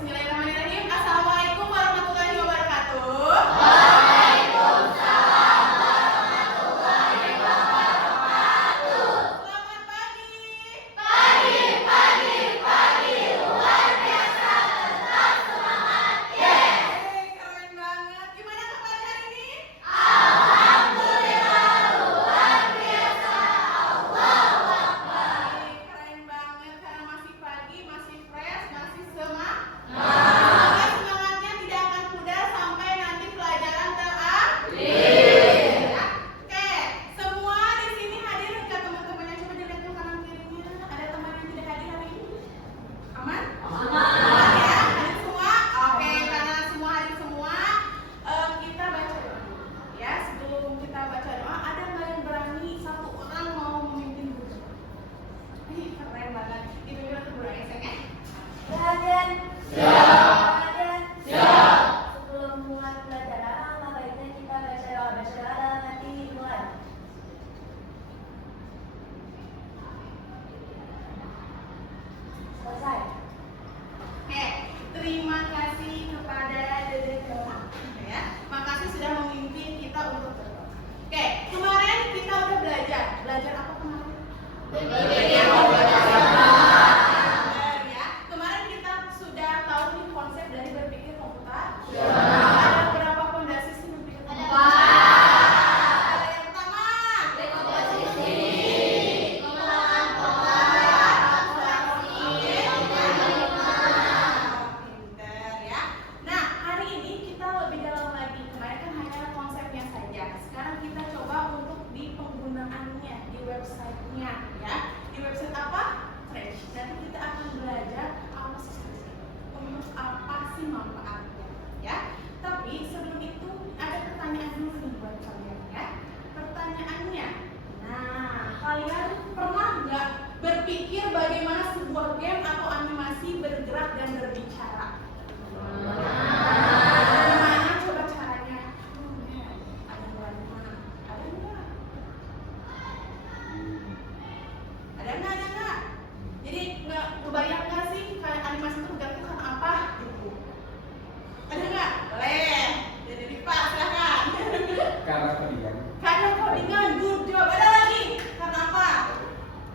Bismillahirrahmanirrahim. Assalamualaikum warahmatullahi wabarakatuh. Selamat pagi. Keren banget. Gimana kabar hari ini? Keren banget karena masih pagi, masih fresh, masih semangat. Semoga semangatnya tidak akan pudar sampai nanti pelajaran terakhir. Ya. Oke, semua di sini hadir enggak teman-temannya? Coba dilihat ke kanan kirinya. Ada teman yang tidak hadir hari ini? Aman? Aman ya? Hadir semua? Oke, karena semua hadir semua, kita baca doa. Ya, sebelum kita baca doa, ada nggak yang berani satu orang mau memimpin doa? Keren banget. Itu dulu tuh doanya sayang ya. Perhatian. Siap. Perhatian. Siap. Sebelum mulai pelajaran, alangkah baiknya kita baca doa dalam hati dimulai. Selesai. Oke, terima kasih kepada Dede Doa. Ya, makasih sudah memimpin kita untuk berdoa. Oke, kemarin kita udah belajar. Belajar apa kemarin? Berpikir komputer. Benar ya. Kemarin kita sudah tahu nih konsep dari berpikir komputer. Ya. Ada berapa fondasi sih berpikir komputer? Empat. Ada yang pertama. Komposisi. Pinter ya. Nah, hari ini kita lebih dalam lagi. Kemarin kan hanya konsepnya saja. Sekarang kita coba untuk di penggunaannya di websitenya ya. Di website apa? Fresh. Nanti kita akan belajar apa sih Fresh itu? Untuk apa sih manfaatnya ya. Tapi sebelum itu ada pertanyaan dulu nih buat kalian ya. Pertanyaannya, nah kalian pernah nggak berpikir bagaimana sebuah game atau animasi bergerak dan berbicara? Gimana coba caranya? Ada nggak? Ada nggak? Ada nggak? Jadi nggak kebayang nggak sih kayak animasi itu bergerak itu karena apa? Gitu. Ada nggak? Boleh. Jadi Diva silakan. Karena pendidikan. Karena codingan, good job. Ada lagi? Karena apa?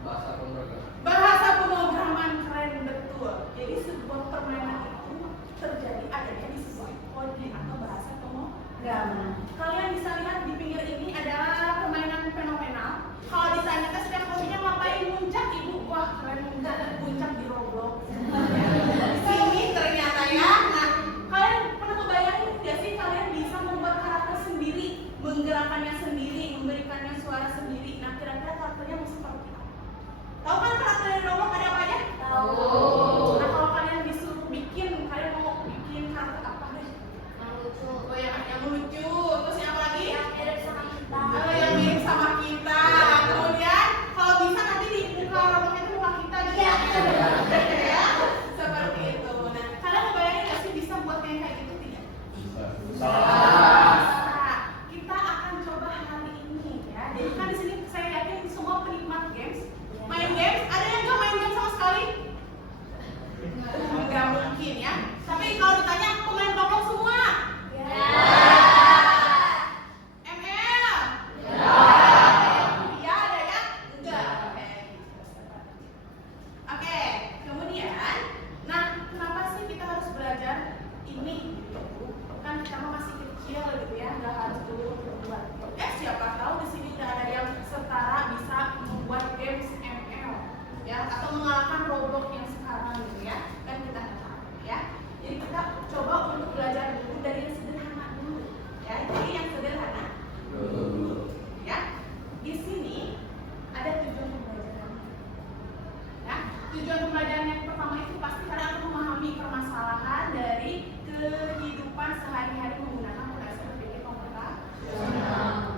Bahasa pemrograman. Bahasa pemrograman, keren betul. Jadi sebuah permainan itu terjadi adanya di sebuah coding atau bahasa pemrograman. Kalian bisa lihat di pinggir ini adalah permainan fenomenal. Kalau ditanyakan setiap hobinya ngapain muncak ibu? Wah keren muncak di Roblox. Di sini ternyata ya. Nah, kalian pernah kebayangin nggak sih kalian bisa membuat karakter sendiri, menggerakkannya sendiri, memberikannya suara sendiri. Nah kira-kira karakternya mau seperti apa? Tahu kan karakter dari Roblox ada apa aja? Tahu. Nah kalau kalian disuruh bikin, kalian mau bikin karakter apa deh? Yang lucu. Oh yang lucu, terus yang apa lagi? Yang mirip sama kita. Yang mirip sama kita. Kemudian kalau bisa nanti di muka Roblox itu muka kita gitu ya. Ya, seperti itu. Nah kalian kebayangin nggak sih bisa buat yang kayak gitu tidak? Bisa. Nah, kita akan coba hari ini ya. Jadi kan di sini saya yakin semua penikmat games. Main games, ada yang nggak main games sama sekali? Nggak mungkin ya. Tapi kalau ditanya pemain Roblox semua? ML? Iya ada ya? Enggak. Oke, kemudian, nah kenapa sih kita harus belajar ini? Kan kita masih kecil gitu ya, nggak harus dulu membuat. Siapa tahu di sini udah ada yang setara bisa membuat games ML, ya, atau mengalahkan Roblox yang sekarang gitu ya. Kan kita nggak tahu ya. Jadi kita coba untuk belajar dulu dari yang sederhana dulu, ya. Jadi yang sederhana dulu, ya. Di sini ada tujuan pembelajaran. Ya, tujuan pembelajaran yang pertama itu pasti kalian akan memahami permasalahan dari kehidupan sehari-hari menggunakan fondasi berpikir komputer.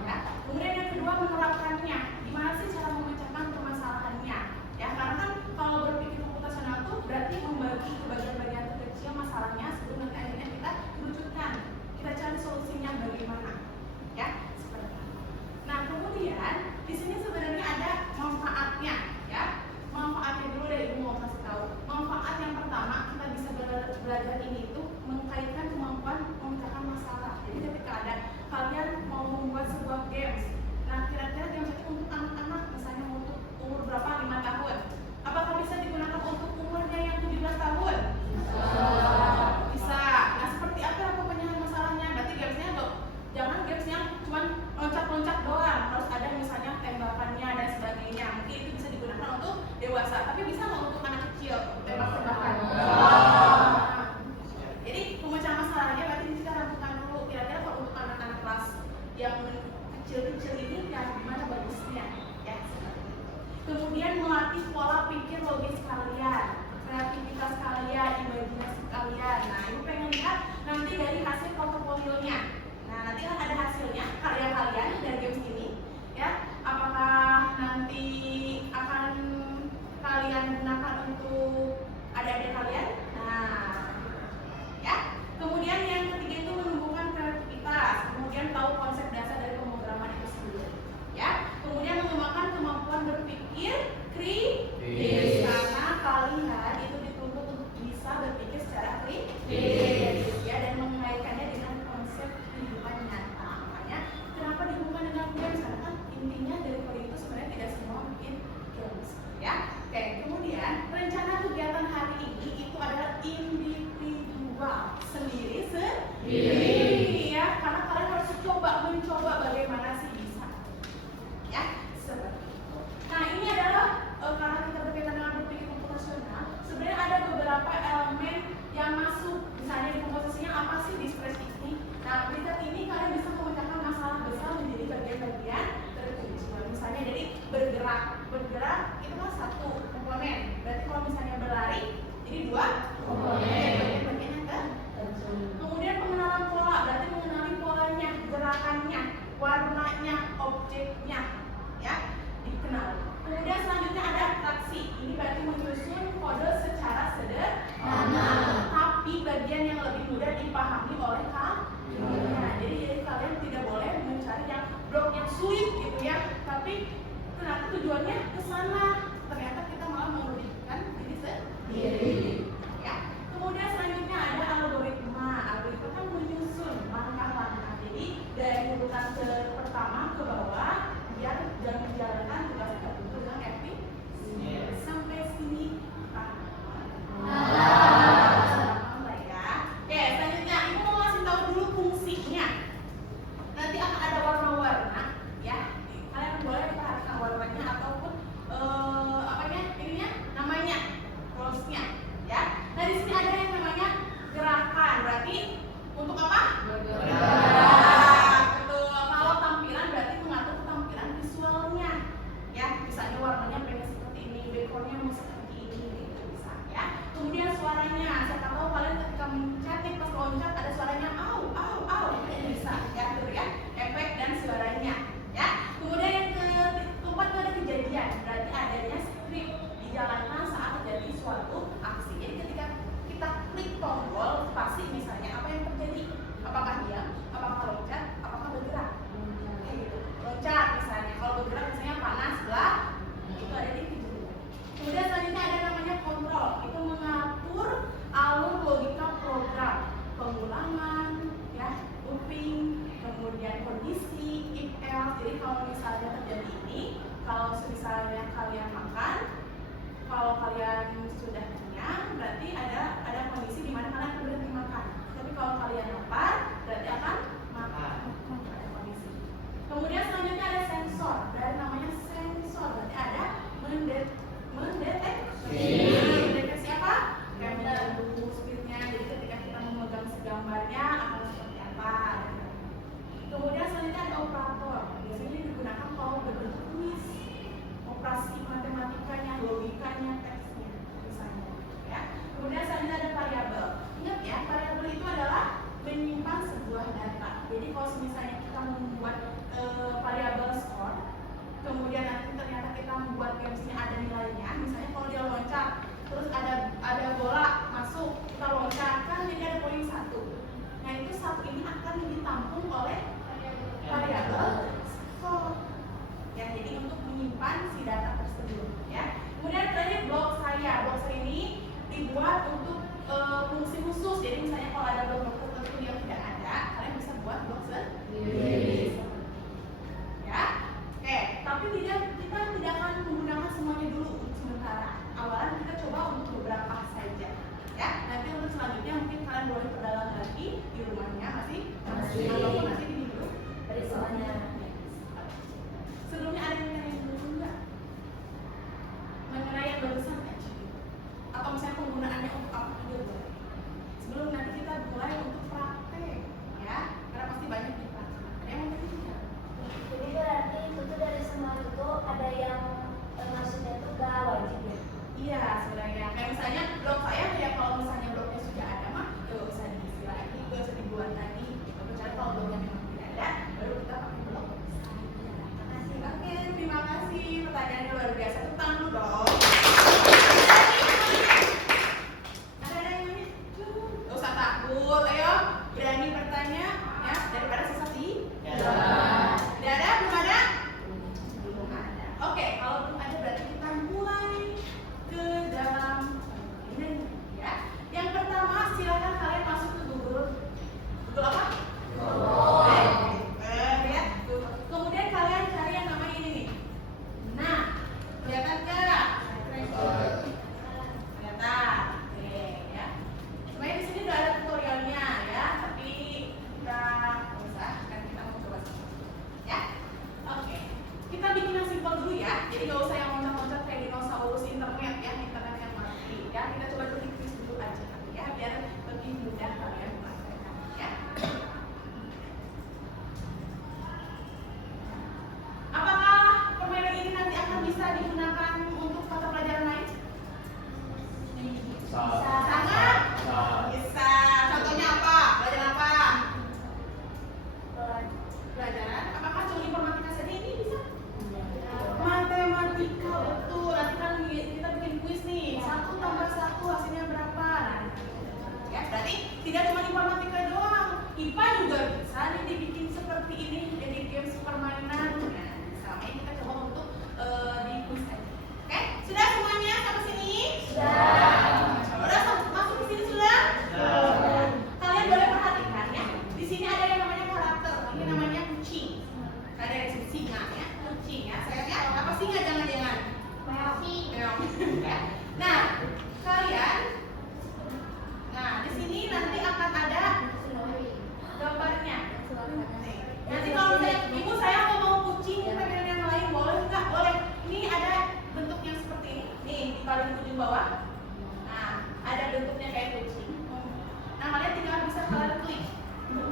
Ya. Kemudian yang kedua menerapkannya. Gimana sih cara memecahkan permasalahannya? Ya, karena kan kalau berpikir komputasional itu berarti membagi ke bagian-bagian kecil masalahnya sebelum nanti akhirnya kita wujudkan. Kita cari solusinya bagaimana. Ya, seperti itu. Nah, kemudian di sini sebenarnya ada manfaatnya, ya. Manfaatnya dulu deh Ibu mau kasih tahu. Manfaat yang pertama kita bisa belajar dewasa, tapi bisa nggak untuk anak kecil tebak-tebakan? Jadi pemecahan masalahnya berarti kita rampungkan dulu kira-kira kalau untuk anak-anak kelas yang kecil-kecil ini yang gimana bagusnya ya. Kemudian melatih pola pikir logis kalian, kreativitas kalian, imajinasi kalian. Nah, ibu pengen lihat nanti dari hasil portofolionya. Nah, nanti kan ada hasilnya karya kalian dari games ini ya. Apakah nanti akan kalian gunakan untuk adik-adik kalian? Nah, ya. Kemudian yang ketiga itu menumbuhkan kreativitas, kemudian tahu konsep dasar dari pemrograman itu sendiri. Ya. Kemudian mengembangkan kemampuan berpikir kritis, karena kalian itu dituntut untuk bisa berpikir secara kritis ya, dan mengaitkannya dengan konsep kehidupan nyata. Makanya kenapa dihubungkan dengan games? Karena kan intinya dari kode itu sebenarnya tidak semua bikin games ya. Oke, kemudian rencana kegiatan hari ini itu adalah individual, sendiri ya, karena kalian harus mencoba bagaimana sih bisa ya, seperti itu. Nah, ini adalah karena kita berkaitan dengan berpikir komputasional, sebenarnya ada beberapa elemen yang masuk, misalnya di komposisinya apa sih di spreadsheet ini. Nah, berikut ini kalian bisa memecahkan masalah besar menjadi bagian-bagian terkecil. Misalnya jadi bergerak itu kan satu komponen, berarti kalau misalnya berlari jadi dua komponen, bagian-bagiannya kan. Kemudian pengenalan pola, berarti mengenali polanya, gerakannya, warnanya, objeknya ya, dikenal. Kemudian selanjutnya ada atraksi, ini berarti menyusun kode secara sederhana, tapi bagian yang lebih mudah dipahami oleh kalian. Nah, jadi kalian tidak boleh mencari yang blok yang sulit gitu ya, tapi ternyata tujuannya ke sana, ternyata kita malah merugikan diri sendiri ya. Kemudian selanjutnya ada algoritma kan menyusun langkah-langkah, jadi dari urutan pertama ke bawah biar jangan menjalankan tugas tertentu dengan efisien. Sampai sini paham ya. Oke, selanjutnya ibu mau ngasih tahu dulu fungsinya. Nanti akan ada warna-warna ya, kalian boleh perhatikan warnanya ataupun namanya close-nya ya. Nah, di sini ada yang namanya gerakan, berarti untuk apa? Bergerak. Betul. Kalau tampilan berarti mengatur tampilan visualnya ya, misalnya warnanya pengen seperti ini, backgroundnya mau seperti ini gitu bisa ya. Kemudian suaranya, siapa tahu kalian ketika mencet pas loncat ada suaranya au bisa ya, tuh ya, efek dan suaranya ya. Kemudian yang keempat itu ada kejadian, berarti adanya script dijalankan saat terjadi suatu aksi. Jadi ketika kita klik tombol pasti misalnya apa yang terjadi, apakah diam, apakah loncat, apakah bergerak kayak gitu. Loncat misalnya, kalau bergerak misalnya panas lah, itu ada di kejadian. Kemudian selanjutnya ada namanya kontrol, itu mengatur alur logika program, pengulangan ya, looping, kemudian kondisi, if else. Jadi kalau misalnya terjadi ini, kalau misalnya kalian makan, kalau kalian sudah kenyang, berarti ada kondisi di mana kalian berhenti makan. Tapi kalau kalian lapar, berarti akan makan. Ada kondisi. Kemudian selanjutnya ada sensor, dari namanya sensor, berarti ada mendeteksi apa? Kayak mengganggu speednya. Jadi ketika kita memegang gambarnya akan seperti apa? Kemudian selanjutnya ada operator, biasanya digunakan kalau berbentuk kuis, operasi matematikanya, logikanya, teksnya misalnya ya. Kemudian selanjutnya ada variabel. Ingat ya, variabel itu adalah menyimpan sebuah data. Jadi kalau misalnya kita membuat variabel skor, kemudian nanti ternyata kita membuat gamesnya ada nilainya, misalnya kalau dia loncat terus ada bola masuk, kita loncat kan jadi ada poin 1. Nah, itu 1 ini akan ditampung oleh variabel skor ya, jadi untuk menyimpan si data tersebut ya. Kemudian terakhir blok saya ini dibuat untuk fungsi khusus, jadi misalnya kalau ada blok tertentu yang tidak ada, kalian bisa buat blok sendiri ya. Oke, tapi kita tidak akan menggunakan semuanya dulu untuk sementara. Awalan kita coba untuk beberapa saja ya. Nanti untuk selanjutnya mungkin kalian boleh perdalam lagi di rumahnya masih ataupun nanti di grup dari semuanya. Sebelumnya ada yang tanya dulu enggak mengenai yang misalnya penggunaannya untuk apa juga boleh. Sebelum nanti kita mulai untuk praktek, ya, karena pasti banyak di praktek. Ada yang mau tanya tidak? Jadi berarti itu tuh dari semua itu tuh ada yang maksudnya tuh gak wajib ya? Iya, sebenarnya. Kayak misalnya blog saya, ya kalau misalnya blognya sudah ada mah, ya nggak usah diisi lagi, nggak usah dibuat lagi. Kecuali kalau blognya memang tidak ada, baru kita pakai blog. Oke, terima kasih. Pertanyaannya luar biasa. Tepuk tangan dulu dong. Ada yang nanya? Nggak usah takut, ayo berani bertanya, ya daripada susah sih. Tidak ada? Belum ada? Belum ada. Oke, kalau belum ada berarti kita mulai ke dalam ini, ya. Yang pertama, silakan kalian masuk ke Google. Google apa? Ya. Kemudian kalian cari yang namanya ini nih. Nah, kelihatan nggak? Kelihatan. Oke, ya. Sebenarnya di sini udah ada tutorialnya, ya. Tapi kita nggak usah, kan kita mau coba sih. Ya. Oke. Kita bikin yang simpel dulu ya. Jadi nggak usah yang loncat-loncat kayak dinosaurus internet ya, internet yang mati. Ya, kita coba bikin quiz dulu aja, ya, biar lebih mudah kalian mempelajarinya. Ya. Apakah permainan ini nanti akan bisa digunakan untuk mata pelajaran lain? Sangat bisa. Contohnya apa? Pelajaran apa? Pelajaran. Apakah cuma informatika saja ini bisa? Matematika, betul. Nanti kan kita bikin kuis nih. 1 tambah 1 hasilnya berapa? Nah, ya, berarti tidak cuma informatika doang. IPA juga bisa nih dibikin seperti ini, jadi games permainan. Nah, sama ini kita coba untuk di kuis aja. Oke, sudah semuanya sampai sini? Sudah masuk di sini sudah? Kalian boleh perhatikan ya. Di sini ada yang namanya karakter. Ini namanya kucing. Ada yang disebut singa ya, kucing ya. Saya lihat apa singa jangan-jangan? Meong. Ya. Nah, kalian, nah di sini nanti akan ada gambarnya. Nih. Nanti kalau misalnya ibu saya mau kucing, pengen yang lain boleh nggak? Boleh. Ini ada bentuknya seperti ini. Nih di paling ujung bawah. Nah, ada bentuknya kayak kucing. Nah, kalian tinggal bisa kalian klik. Nah,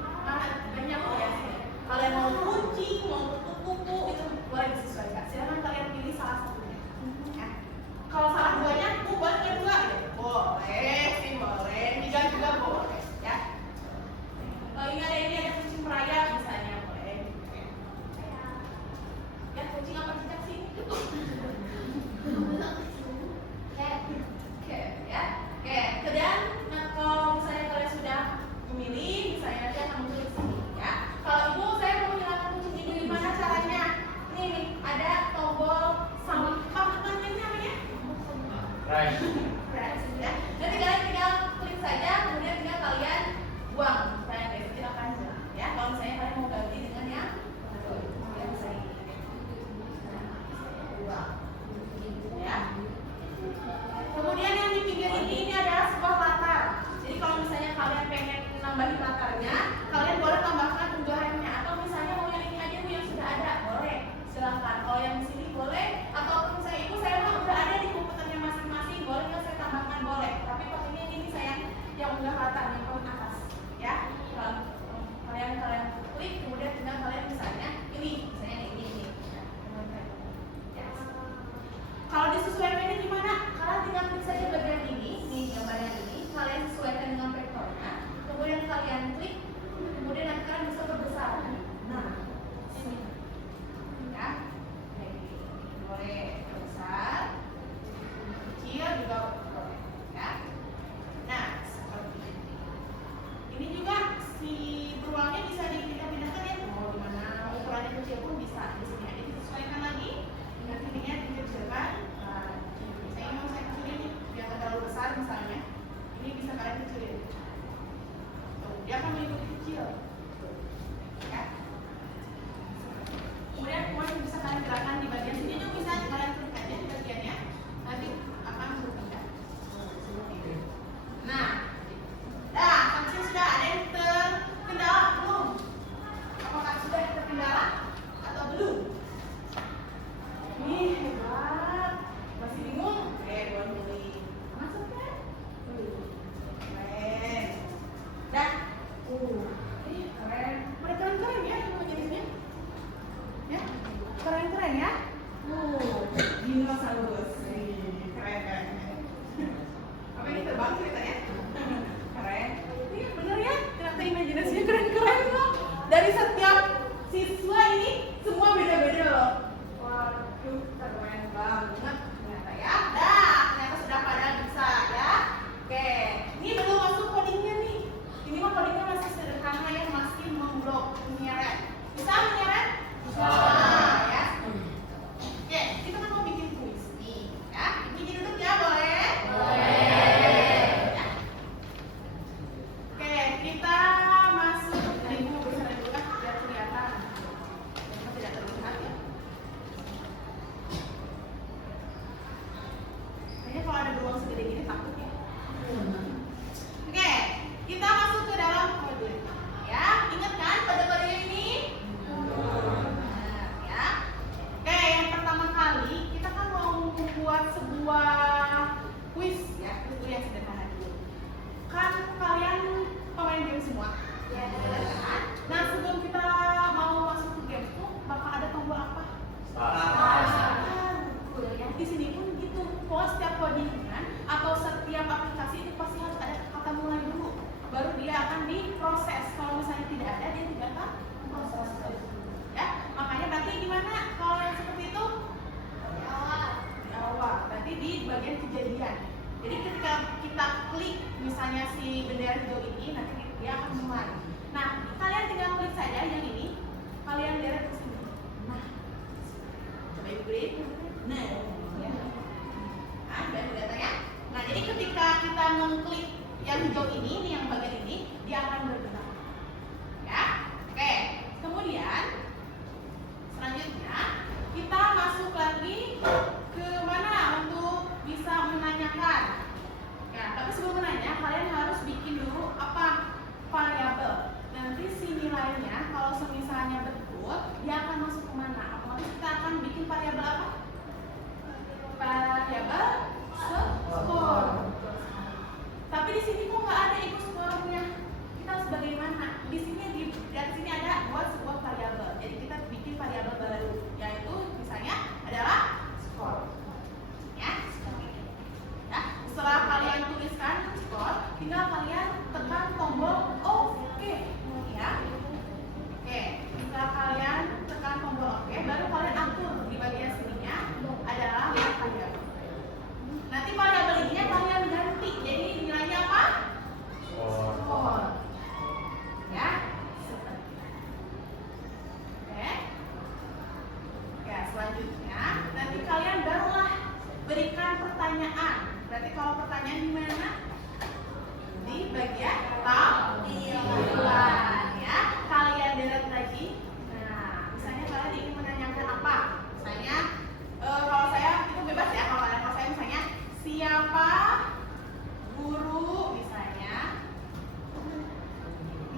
banyak ya sih. Kalian mau kucing, mau kupu-kupu itu boleh disesuaikan. Silakan kalian pilih salah satunya. Ya. Kalau salah duanya, buat yang dua, ya. Boleh sih, boleh. 3 juga boleh, ya. Kalau ini ada kucing peraya misalnya, boleh. Ya, kucing apa cicak sih? Oke, ya. Oke, kemudian nah, kalau misalnya kalian sudah memilih, misalnya nanti akan muncul di sini, ya. Kalau ibu saya mau menyalakan kucing ini gimana caranya? Ini nih, ada tombol sama apa namanya? Right. Press, ya. Nanti kalian tinggal klik saja, kemudian tinggal kalian buang. Saya tidak panjang, ya. Kalau misalnya kalian mau ganti dengan yang bisa ini. Buang. Ya. Kemudian yang di pinggir ini adalah sebuah latar. Jadi kalau misalnya kalian pengen nambahin latarnya, kalian boleh tambahkan unggahannya. Atau misalnya mau yang ini aja yang sudah ada, boleh. Silakan. Kalau yang di sini boleh. Atau misalnya ibu saya mah udah ada di komputernya masing-masing, boleh nggak saya tambahkan? Boleh. Tapi pakainya ini saya yang unggahan Nah, sebelum kita mau masuk ke games tuh bakal ada tombol apa? Di sini pun gitu. Pokoknya setiap codingan atau setiap aplikasi itu pasti harus ada kata mulai dulu. Baru dia akan diproses. Kalau misalnya tidak ada, dia tidak akan proses. Ya, makanya berarti gimana kalau yang seperti itu? Jawab. Berarti di bagian kejadian. Jadi ketika kita klik misalnya si bendera hijau ini, nanti dia akan mulai. Nah, kalian tinggal klik saja yang ini, kalian deret ke sini. Nah, coba ibu klik. Nah, ya. Nah, udah ya. Nah, jadi ketika kita mengklik yang hijau ini yang bagian ini, dia akan bergerak. Ya, oke. Kemudian selanjutnya kita masuk lagi ke mana untuk bisa menanyakan. Ya, tapi sebelum menanya, kalian harus bikin dulu apa variabel. Nanti si nilainya kalau semisalnya betul, dia akan masuk ke mana? Otomatis kita akan bikin variabel apa? Variabel skor. Tapi di sini kok nggak ada ikut skornya? Kita harus bagaimana? Di sini dari sini ada buat sebuah variabel. Jadi kita bikin variabel baru, yaitu misalnya adalah skor. Ya, skor ini. Ya, setelah kalian tuliskan skor, tinggal kalian tekan tombol OK. Ya, oke. Setelah kalian tekan tombol OK, baru kalian atur di bagian sininya adalah variabel. Nanti variabel ininya kalian ganti. Jadi nilainya apa? Skor. Ya. Oke. Ya, selanjutnya nanti kalian barulah berikan pertanyaan. Berarti kalau pertanyaan di mana? Di bagian tampilan. Ya. Kalian deret lagi. Nah, misalnya kalian ingin menanyakan apa? Misalnya kalau saya itu bebas ya. Kalau saya misalnya siapa guru misalnya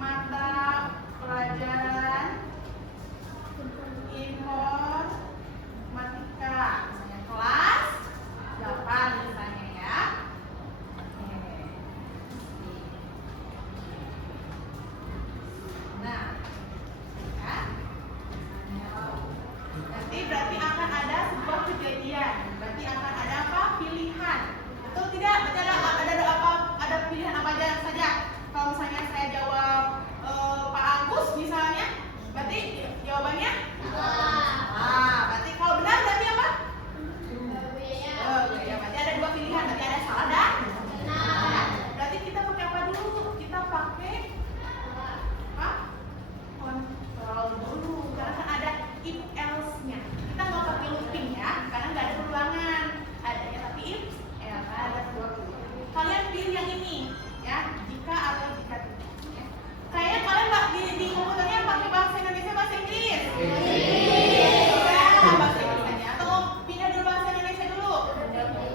mata pelajaran informatika misalnya kelas 8 misalnya ya. Nah, ya. Nanti berarti akan ada sebuah kejadian. Berarti akan ada apa? Pilihan. Betul tidak? Berarti ada pilihan apa aja saja? Kalau misalnya saya jawab Pak Agus misalnya, berarti jawabannya? Berarti kalau benar berarti apa? Ya, berarti ada dua pilihan. Berarti ada salah dan benar. Berarti kita pakai apa dulu? Kita pakai apa? Kontrol dulu. Karena kan ada if else-nya. Kita nggak pakai looping ya, karena nggak ada perulangan. Adanya tapi if else ada dua pilihan. Kalian pilih yang ini ya, jika atau jika tidak. Ya. Kayaknya kalian di komputernya pakai bahasa Indonesia bahasa Inggris. Bahasa Inggris saja. Atau mau pindah dulu bahasa Indonesia dulu?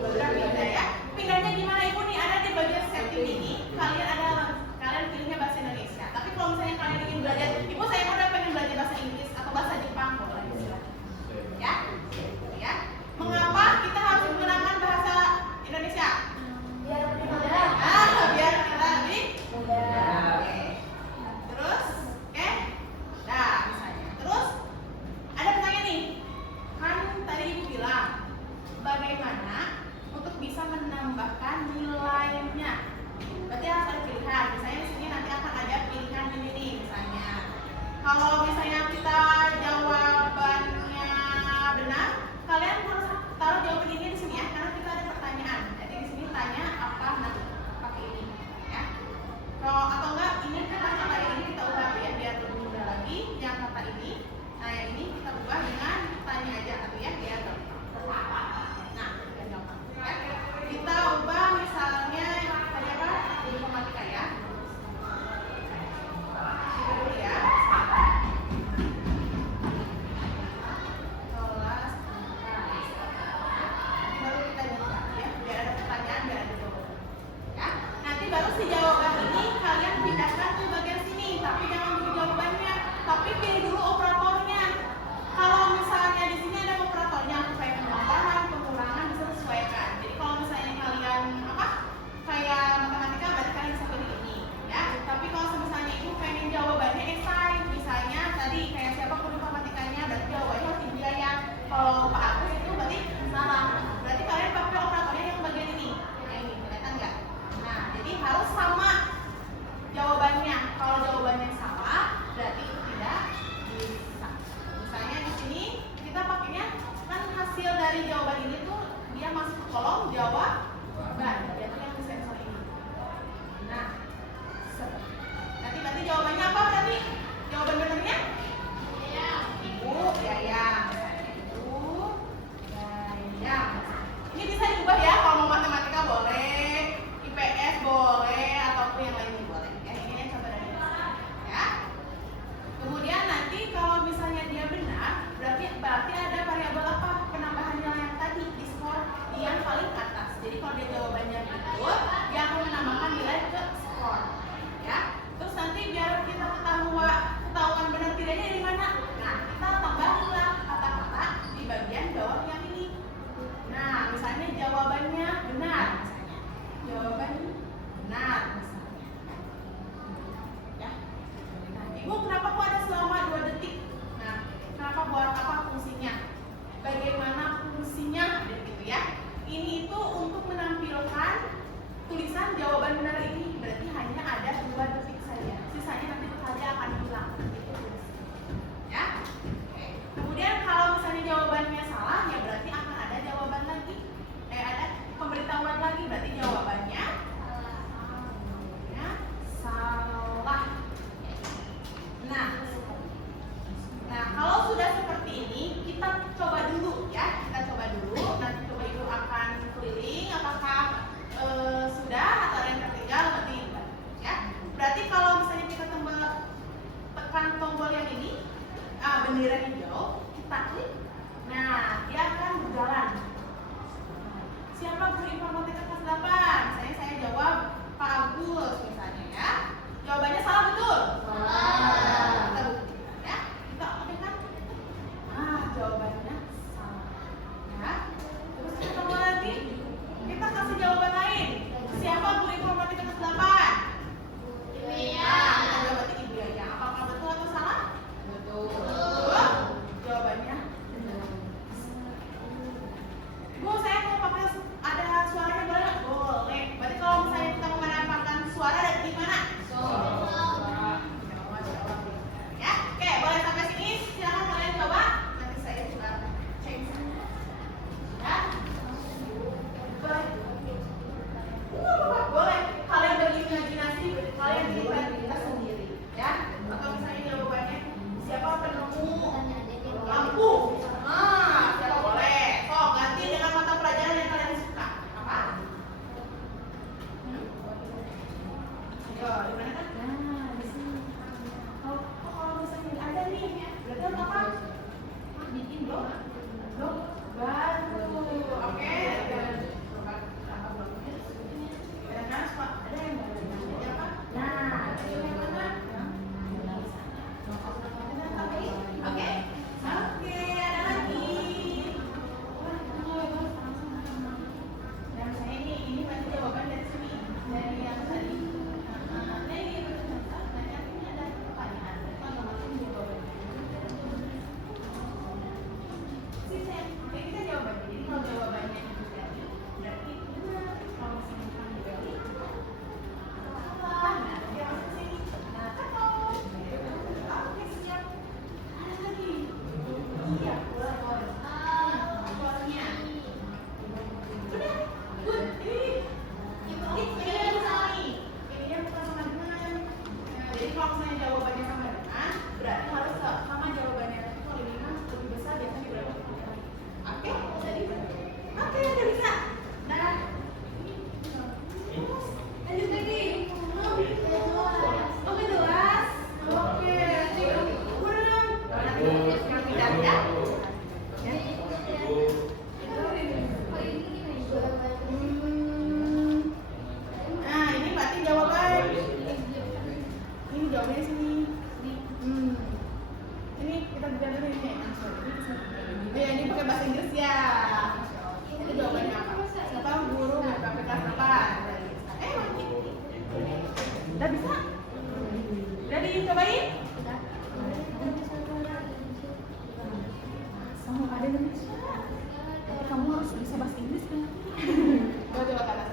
Udah pindah ya. Pindahnya gimana ibu nih? Ada di bagian setting ini. Kalian pilihnya bahasa Indonesia. Tapi kalau misalnya kalian ingin belajar, ibu saya udah pengen belajar bahasa Inggris atau bahasa Jepang boleh. Ya. Ya. Mengapa kita harus menggunakan bahasa Indonesia? Biar lebih mudah. Biar kita lebih Mudah. Oke. Terus, oke? Nah, misalnya. Terus ada pertanyaan nih. Kan tadi ibu bilang bagaimana untuk bisa menambahkan nilainya. Berarti harus ada pilihan. Misalnya di sini nanti akan ada pilihan ini nih, misalnya. Kalau misalnya kita jawabannya benar, kalian harus taruh jawaban ini di sini ya, karena kita ada pertanyaan. Jadi di sini tanya apa nanti pakai ini, ya. Kalau atau enggak ini kan kata ini kita ubah ya biar lebih mudah lagi. Yang kata ini, nah yang ini kita ubah dengan tanya aja atau ya biar gampang. Nah, biar gampang. Ya. Kita ubah misalnya tadi apa? Informatika ya. Dulu ya. Kelas 4. Baru kita buka ya, biar ada pertanyaan, biar ada jawaban. Ya. Nanti baru si jawaban ini kalian pindahkan ke bagian sini, tapi jangan dulu jawabannya, tapi pilih dulu operatornya. Kalau misalnya di sini ada operatornya, kayak penambahan, pengurangan bisa disesuaikan. Jadi kalau misalnya kalian kayak matematika, berarti kalian bisa pilih ini, ya. Tapi kalau misalnya ibu pengen jawab tulisan jawaban benar ini berarti hanya ada 2 detik saja. Sisanya nanti saja akan hilang. Ya. Oke. Kemudian kalau misalnya jawabannya salah, ya berarti akan ada jawaban lagi. Ada pemberitahuan lagi, berarti jawabannya ya, salah. Nah, kalau sudah seperti ini, kita coba dulu ya. Kita coba dulu. Nanti coba Ibu akan keliling apakah sudah atau ada yang tertinggal nanti ya. Berarti kalau misalnya kita tekan tombol yang ini, bendera hijau, kita klik. Nah, dia akan berjalan. Siapa guru informatika kelas 8? Saya jawab Pak Agus misalnya ya. Jawabannya salah betul? Salah. Kita buktikan ya. Kita kan? Jawabannya salah. Ya. Terus kita mau lagi. Kita kasih jawaban lain. Siapa guru informatika kelas 8? Iya. Berarti Ibu ya. Apakah betul atau salah? Betul. Jawabannya benar. Bu, saya mau pakai ada suaranya boleh nggak? Boleh. Berarti kalau misalnya kita mau menampilkan suara dari gimana? Ya, oke, boleh sampai sini. Silakan kalian coba. Nanti saya juga cek. Ya. Boleh. Boleh. Kalian berimajinasi, kalian kita sendiri, ya. Atau misalnya jawabannya siapa penemu lampu? Siapa boleh. Oh, ganti dengan mata pelajaran yang kalian suka. Apa? Ayo, di mana kan? Nah, di sini. Kalau misalnya ada nih, berarti apa? Bikin blog. Baru. Oke. Ada yang apa? Nah, yang mana? Oke. Oke, ada lagi. Dan saya ini pasti jawaban dari sini, dari yang tadi. Nah, ini betul-betul. Nah, ini ada pertanyaan. Oke, kita jawabannya. Jadi kalau jawabannya itu tadi, berarti benar. Kalau misalnya kamu beli, salah. Nah, dia masuk sini. Nah, ketop. Oke, siap. Ada lagi. Iya, boleh. Suaranya. Sudah. Good. Ini yang salah nih. Ini yang bukan sama dengan. Nah, jadi kalau misalnya jawabannya sama dengan, berarti harus sama jawabannya. Kalau ini lebih besar, biasanya berapa? Oke, jadi oke, udah bisa. Nah, lanjut lagi. Oke, jelas. Oke, kurang. Tidak ya. Nah, ini berarti jawaban. Ini jawabannya sini. Ini kita bicara dulu ini. Ya, ini pakai bahasa Inggris ya. Ini jawabannya apa? Siapa guru BPK kelas 8? Udah bisa? Udah dicobain? Sama ada Indonesia. Tapi kamu harus bisa bahasa Inggris kan? Coba ke atas.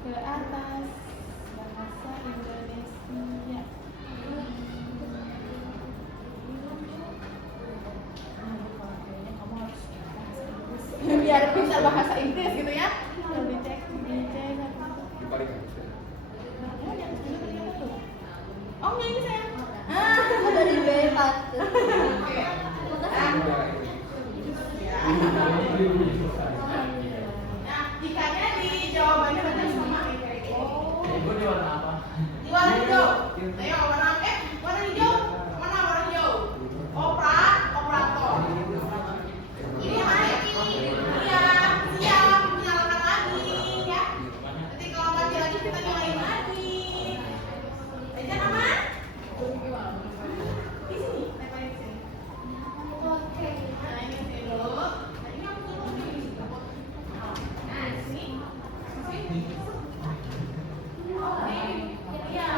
Ke atas. Bahasa Indonesia. Biar bisa bahasa Inggris gitu ya. Dicek. Oh, ini saya. Dari B4. Nah, jikanya di jawabannya benar sama nih. Ibu di warna apa? Di warna hijau. Ayo warna hijau. Mana warna hijau? Operator. Ini yang mana? Iya, siap. Nyalakan lagi ya. Nanti kalau mati lagi kita nyalain lagi. Aja nama? Di sini, tempelin di sini. Oke. Nah, ini sini dulu. Nah, ini aku dulu nih. Nah, di sini. Oke. Iya.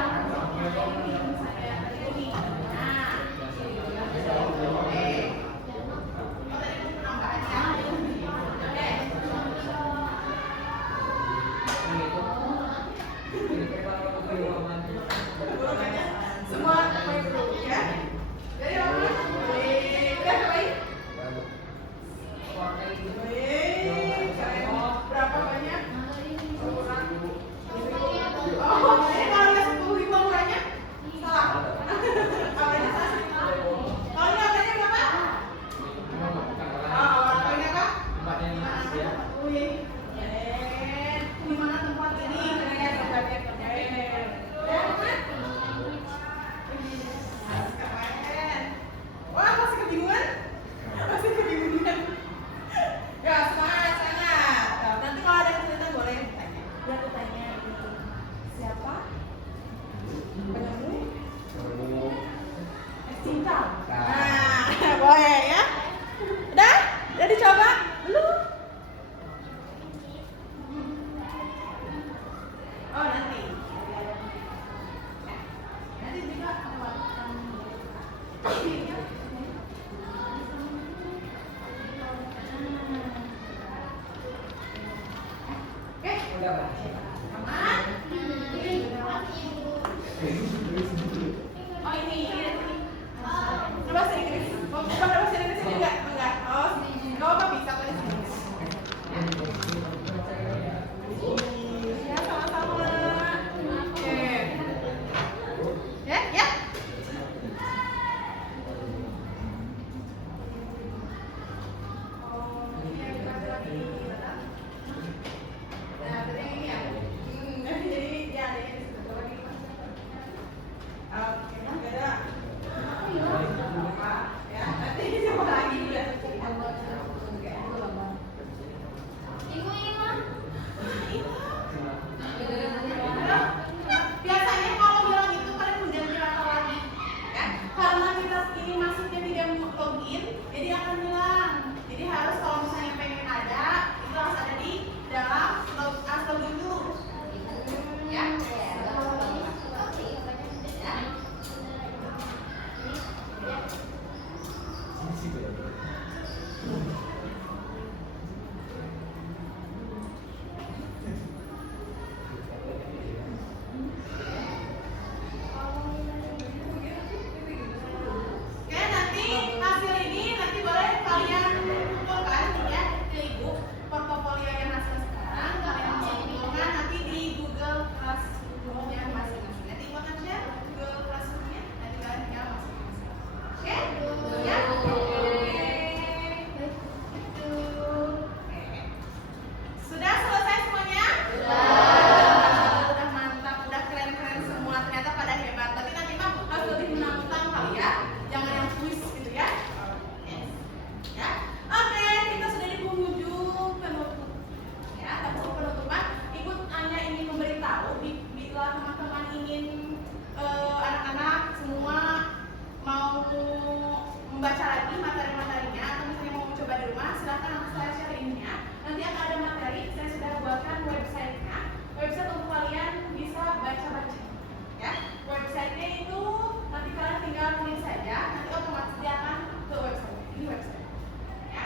Aman? Oh ini. Bahasa Inggris. Mau bahasa Inggris juga? Enggak. Oh, enggak apa bisa kok di sini. Ya, sama-sama. Oke. Ya, ya. Nah, tadi ini ya. Jadi ya ada yang disebut lagi. Oke, beda. Ya, nanti coba lagi ya. Biasanya kalau bilang itu kalian mengganti kata lagi, ya. Karena kita ini masuknya tidak login, jadi akan hilang. Jadi harus kalau misalnya pengen ada, itu harus ada di dalam login dulu, ya. Oke, nanti hasil ini nanti boleh kalian kumpulkan ya ke ibu portofolio yang hasil sekarang kalian bisa kumpulkan nanti di Google Classroom yang masing-masing. Nanti ibu akan share Google Classroom-nya, nanti kalian tinggal masukin. Oke? Ya? Sudah selesai semuanya? Udah mantap, udah keren-keren semua. Ternyata pada hebat. Tapi nanti mah harus lebih menantang kali ya. Jangan yang kuis gitu ya. Yes. Ya. Oke, kita sudah di penghujung penutup. Ya, tapi penutupan, Ibu hanya ingin memberitahu bila teman-teman ingin anak-anak semua mau membaca lagi materi-materinya atau misalnya mau mencoba di rumah, silahkan nanti saya share linknya. Nanti akan ada materi, saya sudah buatkan websitenya. Website untuk kalian bisa baca-baca. Ya, websitenya itu nanti kalian tinggal klik saja, nanti otomatis dia akan ke website. Ini website. Ya,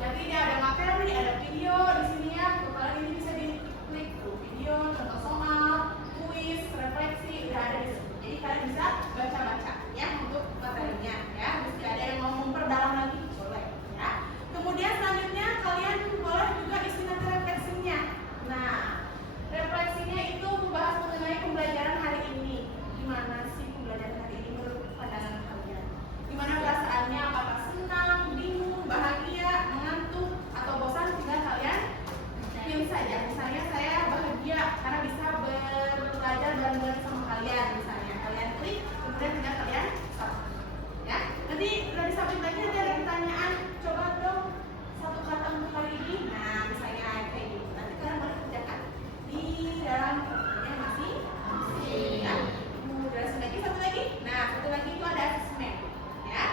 jadi dia ada materi, ada video di sini ya. Untuk kalian ini bisa diklik tuh video, contoh soal, kuis, refleksi, udah ada di sini. Jadi kalian bisa baca-baca ya untuk materinya. Ya, mesti ada yang mau memperdalam lagi boleh. Ya. Kemudian selanjutnya kalian boleh juga isi nanti refleksinya. Nah, refleksinya itu membahas mengenai pembelajaran hari ini. Gimana sih pembelajaran hari ini menurut pandangan kalian? Gimana perasaannya? Apakah senang, bingung, bahagia, mengantuk, atau bosan? Tinggal kalian pilih saja. Misalnya saya bahagia karena bisa belajar bareng-bareng sama kalian. Misalnya kalian klik, kemudian tinggal kalian submit. Ya, nanti udah disubmit lagi nanti ada pertanyaan. Coba dong satu kata untuk kali ini. Nah, misalnya kayak gitu. Nanti kalian boleh kerjakan di dalam yang masih. Ya. Udah satu lagi. Nah, satu lagi itu ada asesmen. Ya.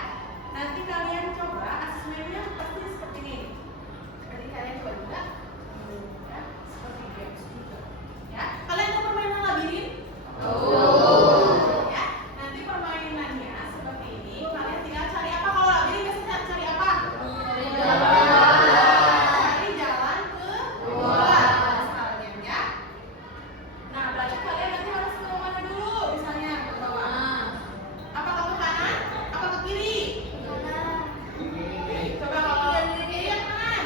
Nanti kalian coba asesmennya pasti seperti ini. Nanti kalian coba juga. Ya, seperti games juga. Ya. Kalian tahu permainan labirin? Ya. Nanti permainannya seperti ini. Kalian tinggal cari apa kalau labirin biasanya cari apa? Cari jalan keluar misalnya ya. Nah, berarti kalian nanti harus ke mana dulu? Misalnya ke bawah. Apa ke kanan? Apa ke kiri? Coba kalau kiri yang kanan?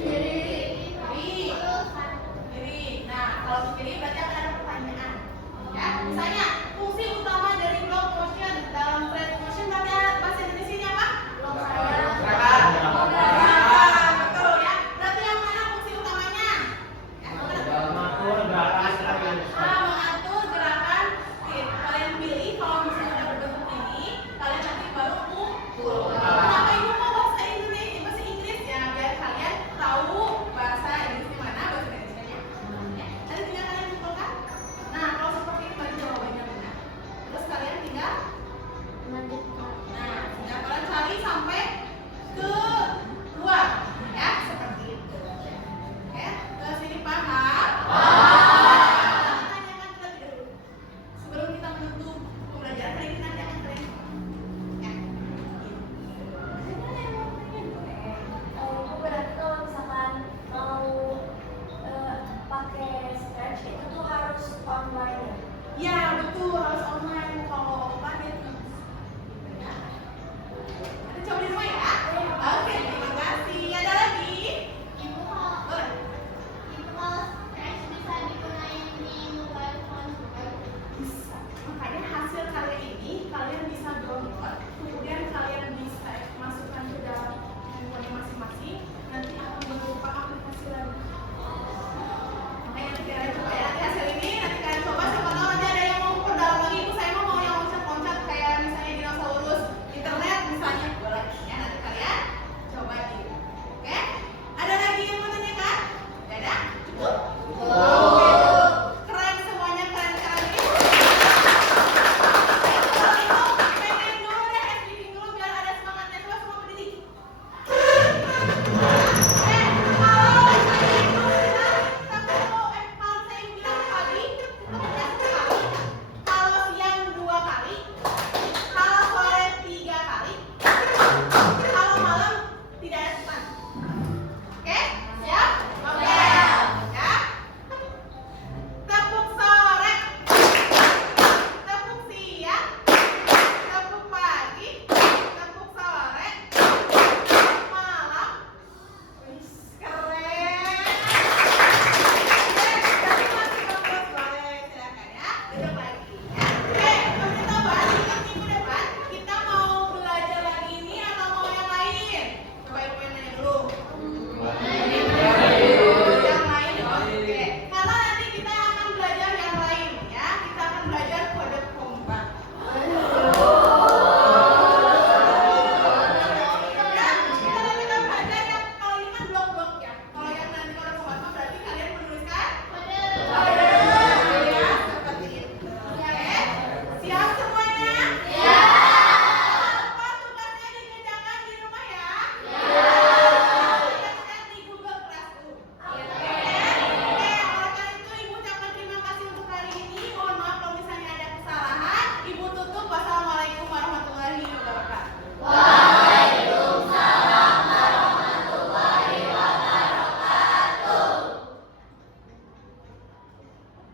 Kiri. Nah, kalau ke kiri berarti akan ada pertanyaan. Ya, misalnya fungsi utama dari block motion dalam flat motion berarti bahasa Indonesia apa? Betul ya. Berarti yang mana fungsi utamanya? Ya, Mengatur gerakan terakhir. mengatur gerakan. Oke, kalian pilih kalau misalnya udah berbentuk ini, kalian nanti baru pukul. Kenapa ibu mau bahasa Indonesia, bahasa Inggris ya? Biar kalian tahu bahasa Inggrisnya mana, bahasa Indonesianya. Ya, nanti tinggal kalian pukulkan. Nah, kalau seperti ini berarti jawabannya benar. Terus itu tuh harus online ya? Ya betul, harus online kalau pandit. Ya. Ada coba di rumah ya?